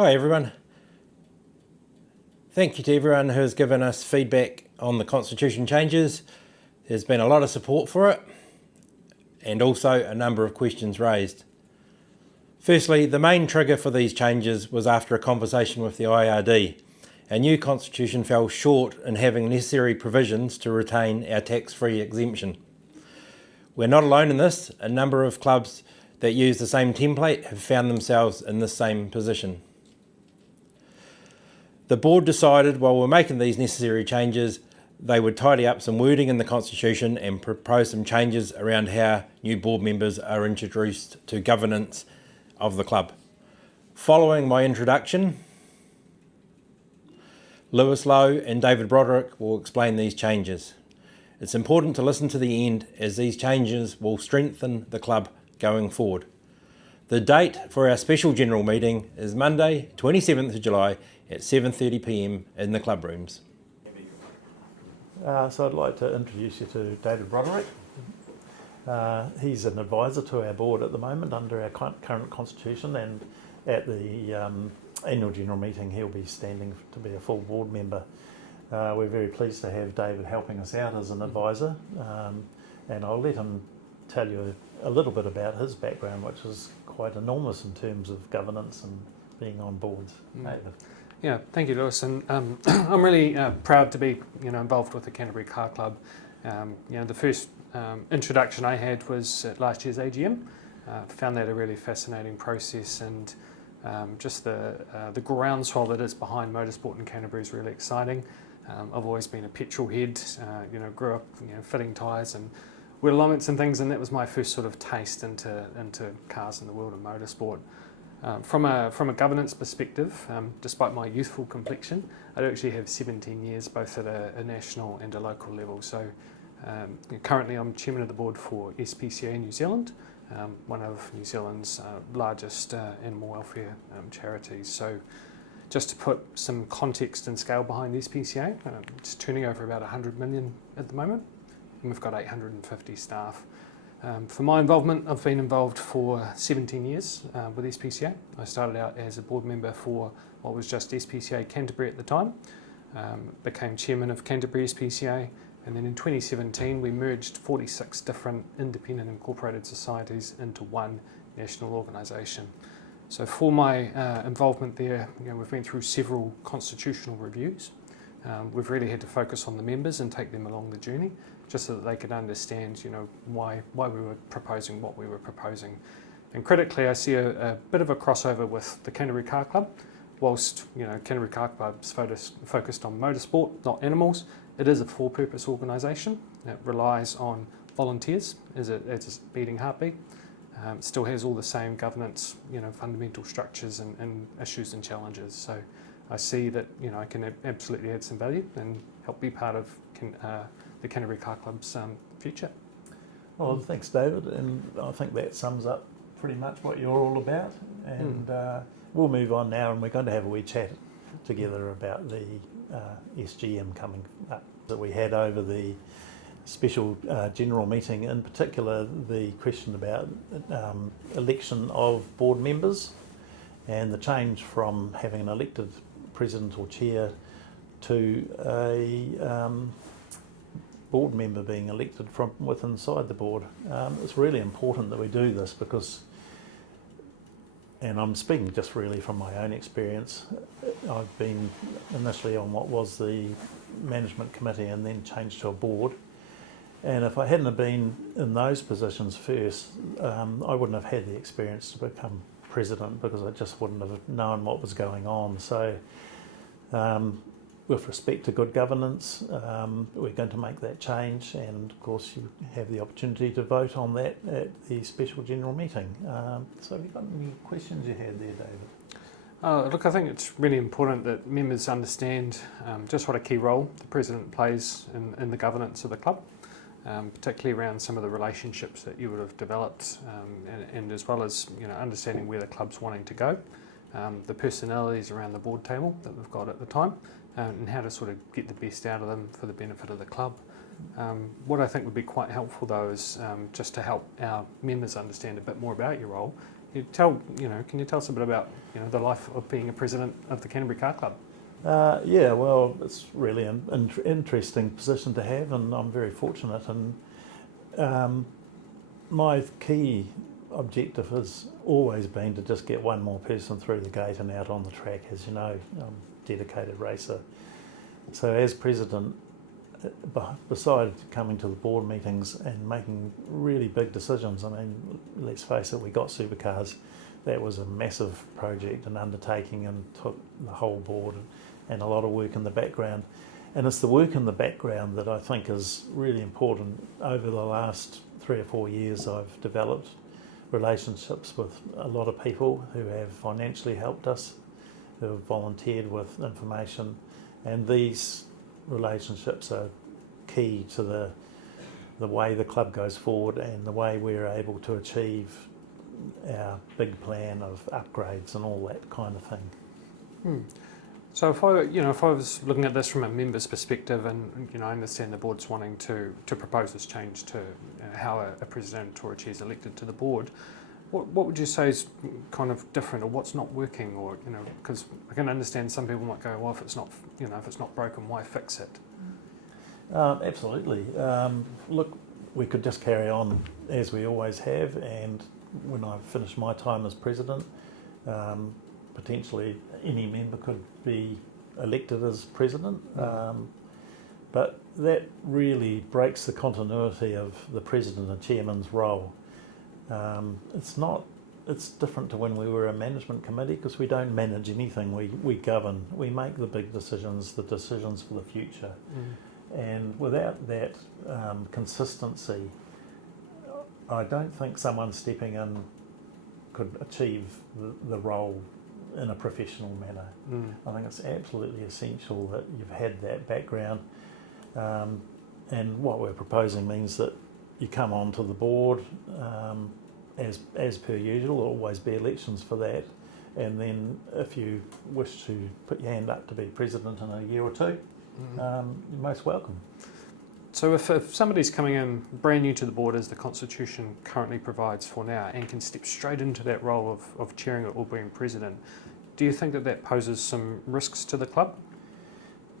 Hi everyone. Thank you to everyone who has given us feedback on the Constitution changes. There's been a lot of support for it and also a number of questions raised. Firstly, the main trigger for these changes was after a conversation with the IRD. Our new Constitution fell short in having necessary provisions to retain our tax-free exemption. We're not alone in this. A number of clubs that use the same template have found themselves in the same position. The board decided while we're making these necessary changes, they would tidy up some wording in the Constitution and propose some changes around how new board members are introduced to governance of the club. Following my introduction, Lewis Lowe and David Broderick will explain these changes. It's important to listen to the end as these changes will strengthen the club going forward. The date for our special general meeting is Monday, 27th of July at 7:30 p.m. in the club rooms. So I'd like to introduce you to David Broderick. He's an advisor to our board at the moment under our current constitution, and at the annual general meeting he'll be standing to be a full board member. We're very pleased to have David helping us out as an advisor, and I'll let him tell you a little bit about his background, which is quite enormous in terms of governance and being on boards. David. Yeah, thank you, Lewis. And I'm really proud to be, involved with the Canterbury Car Club. The first introduction I had was at last year's AGM. Found that a really fascinating process, and just the groundswell that is behind motorsport in Canterbury is really exciting. I've always been a petrol head. Grew up, fitting tyres and wheel alignments and things, and that was my first sort of taste into cars in the world of motorsport. From a governance perspective, despite my youthful complexion, I do actually have 17 years both at a national and a local level. So currently I'm chairman of the board for SPCA New Zealand, one of New Zealand's largest animal welfare charities. So just to put some context and scale behind SPCA, it's turning over about 100 million at the moment, and we've got 850 staff. For my involvement, I've been involved for 17 years with SPCA. I started out as a board member for what was just SPCA Canterbury at the time, became chairman of Canterbury SPCA, and then in 2017 we merged 46 different independent incorporated societies into one national organisation. So for my involvement there, we've been through several constitutional reviews. We've really had to focus on the members and take them along the journey, just so that they could understand, why we were proposing what we were proposing. And critically, I see a bit of a crossover with the Canterbury Car Club. Whilst, Canterbury Car Club's focused on motorsport, not animals, it is a for-purpose organisation. It relies on volunteers as its beating heartbeat. It still has all the same governance, fundamental structures and issues and challenges. So I see that, I can absolutely add some value and help be part of the Canterbury Car Club's future. Well, thanks, David, and I think that sums up pretty much what you're all about. And we'll move on now, and we're going to have a wee chat together about the SGM coming up that we had over the special general meeting. In particular, the question about election of board members and the change from having an elected president or chair to a board member being elected from within inside the board. It's really important that we do this because, and I'm speaking just really from my own experience, I've been initially on what was the management committee and then changed to a board. And if I hadn't have been in those positions first, I wouldn't have had the experience to become president because I just wouldn't have known what was going on. So with respect to good governance, we're going to make that change, and of course you have the opportunity to vote on that at the special general meeting. So have you got any questions you had there, David? Look, I think it's really important that members understand just what a key role the president plays in the governance of the club, particularly around some of the relationships that you would have developed, and as well as understanding where the club's wanting to go, the personalities around the board table that we've got at the time, and how to sort of get the best out of them for the benefit of the club. What I think would be quite helpful though is just to help our members understand a bit more about your role Can you tell us a bit about the life of being a president of the Canterbury Car Club? Yeah, well, it's really an interesting position to have, and I'm very fortunate. And my key objective has always been to just get one more person through the gate and out on the track. As you know, I'm a dedicated racer. So as president, besides coming to the board meetings and making really big decisions, I mean, let's face it, we got supercars. That was a massive project and undertaking, and took the whole board and a lot of work in the background. And it's the work in the background that I think is really important. Over the last 3 or 4 years, I've developed relationships with a lot of people who have financially helped us, who have volunteered with information, and these relationships are key to the way the club goes forward and the way we're able to achieve our big plan of upgrades and all that kind of thing. So if I was looking at this from a member's perspective, and I understand the board's wanting to propose this change to how a president or a chair is elected to the board, what would you say is kind of different, or what's not working, or because I can understand some people might go, well, if it's not broken, why fix it? Absolutely. Look, we could just carry on as we always have, and when I finish my time as president, potentially any member could be elected as president, but that really breaks the continuity of the president and chairman's role. It's different to when we were a management committee, because we don't manage anything, we govern, we make the big decisions, the decisions for the future. And without that consistency, I don't think someone stepping in could achieve the role in a professional manner. I think it's absolutely essential that you've had that background, and what we're proposing means that you come onto the board as per usual. There'll always be elections for that, and then if you wish to put your hand up to be president in a year or two, you're most welcome. So if somebody's coming in brand new to the board, as the Constitution currently provides for now, and can step straight into that role of chairing it or being president, do you think that poses some risks to the club?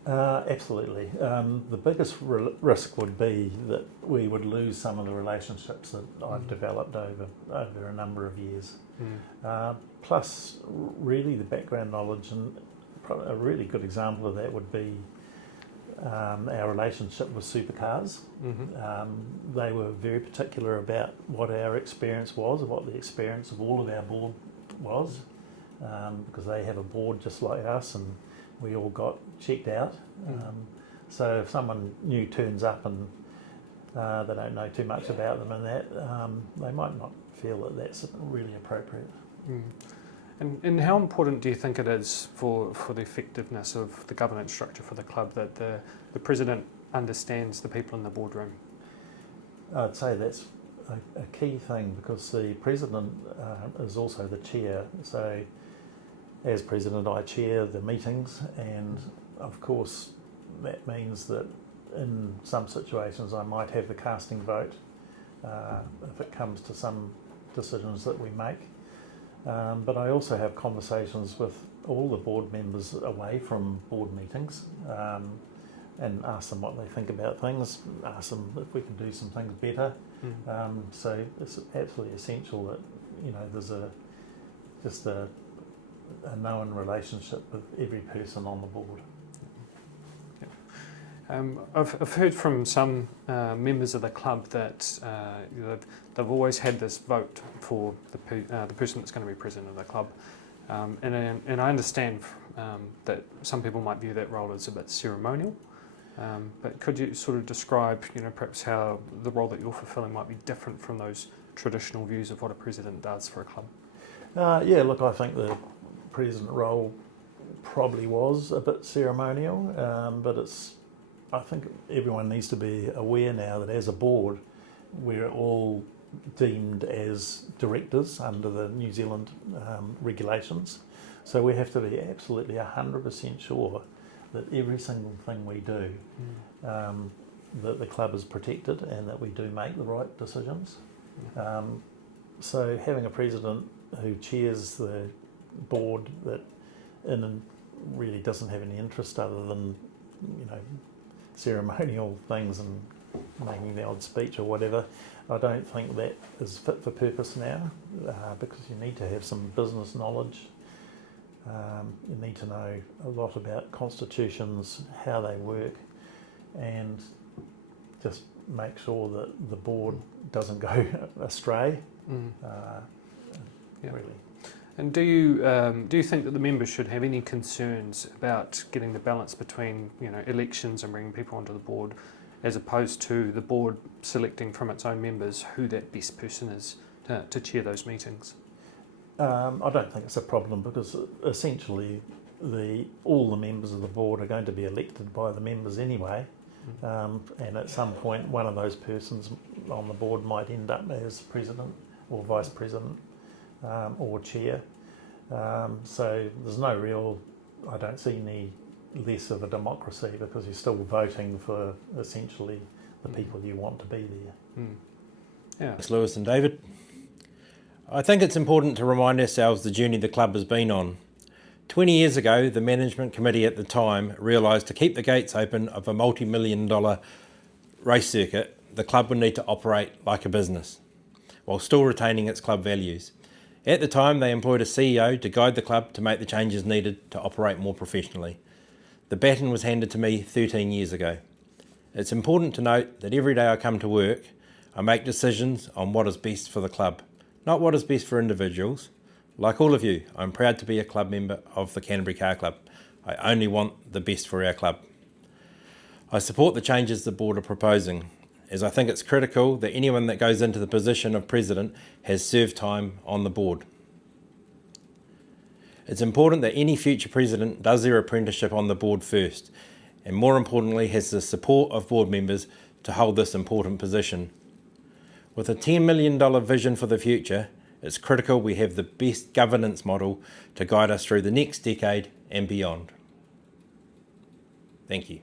Absolutely. The biggest risk would be that we would lose some of the relationships that I've developed over a number of years. Plus, really, the background knowledge, and a really good example of that would be our relationship with supercars. They were very particular about what our experience was, what the experience of all of our board was, because they have a board just like us, and we all got checked out. So if someone new turns up and they don't know too much about them and that, they might not feel that that's really appropriate. And how important do you think it is for the effectiveness of the governance structure for the club that the president understands the people in the boardroom? I'd say that's a key thing, because the president is also the chair. So as president, I chair the meetings, and of course that means that in some situations I might have the casting vote if it comes to some decisions that we make. But I also have conversations with all the board members away from board meetings, and ask them what they think about things, ask them if we can do some things better. So it's absolutely essential that there's just a known relationship with every person on the board. I've heard from some members of the club that they've always had this vote for the person that's going to be president of the club, and I understand that some people might view that role as a bit ceremonial. But could you sort of describe, perhaps how the role that you're fulfilling might be different from those traditional views of what a president does for a club? Yeah, look, I think the president role probably was a bit ceremonial, but I think everyone needs to be aware now that as a board, we're all deemed as directors under the New Zealand regulations. So we have to be absolutely 100% sure that every single thing we do, that the club is protected and that we do make the right decisions. So having a president who chairs the board that really doesn't have any interest other than, ceremonial things and making the odd speech or whatever. I don't think that is fit for purpose now, because you need to have some business knowledge. You need to know a lot about constitutions, how they work, and just make sure that the board doesn't go astray. Really. And do you think that the members should have any concerns about getting the balance between elections and bringing people onto the board, as opposed to the board selecting from its own members who that best person is to chair those meetings? I don't think it's a problem, because essentially all the members of the board are going to be elected by the members anyway, and at some point one of those persons on the board might end up as president or vice president or chair. So there's no real, I don't see any less of a democracy, because you're still voting for essentially the people you want to be there. Yeah. Thanks, Lewis and David. I think it's important to remind ourselves the journey the club has been on. 20 years ago, the management committee at the time realised to keep the gates open of a multi-million-dollar race circuit, the club would need to operate like a business, while still retaining its club values. At the time, they employed a CEO to guide the club to make the changes needed to operate more professionally. The baton was handed to me 13 years ago. It's important to note that every day I come to work, I make decisions on what is best for the club, not what is best for individuals. Like all of you, I'm proud to be a club member of the Canterbury Car Club. I only want the best for our club. I support the changes the board are proposing, as I think it's critical that anyone that goes into the position of president has served time on the board. It's important that any future president does their apprenticeship on the board first, and more importantly has the support of board members to hold this important position. With a $10 million vision for the future, it's critical we have the best governance model to guide us through the next decade and beyond. Thank you.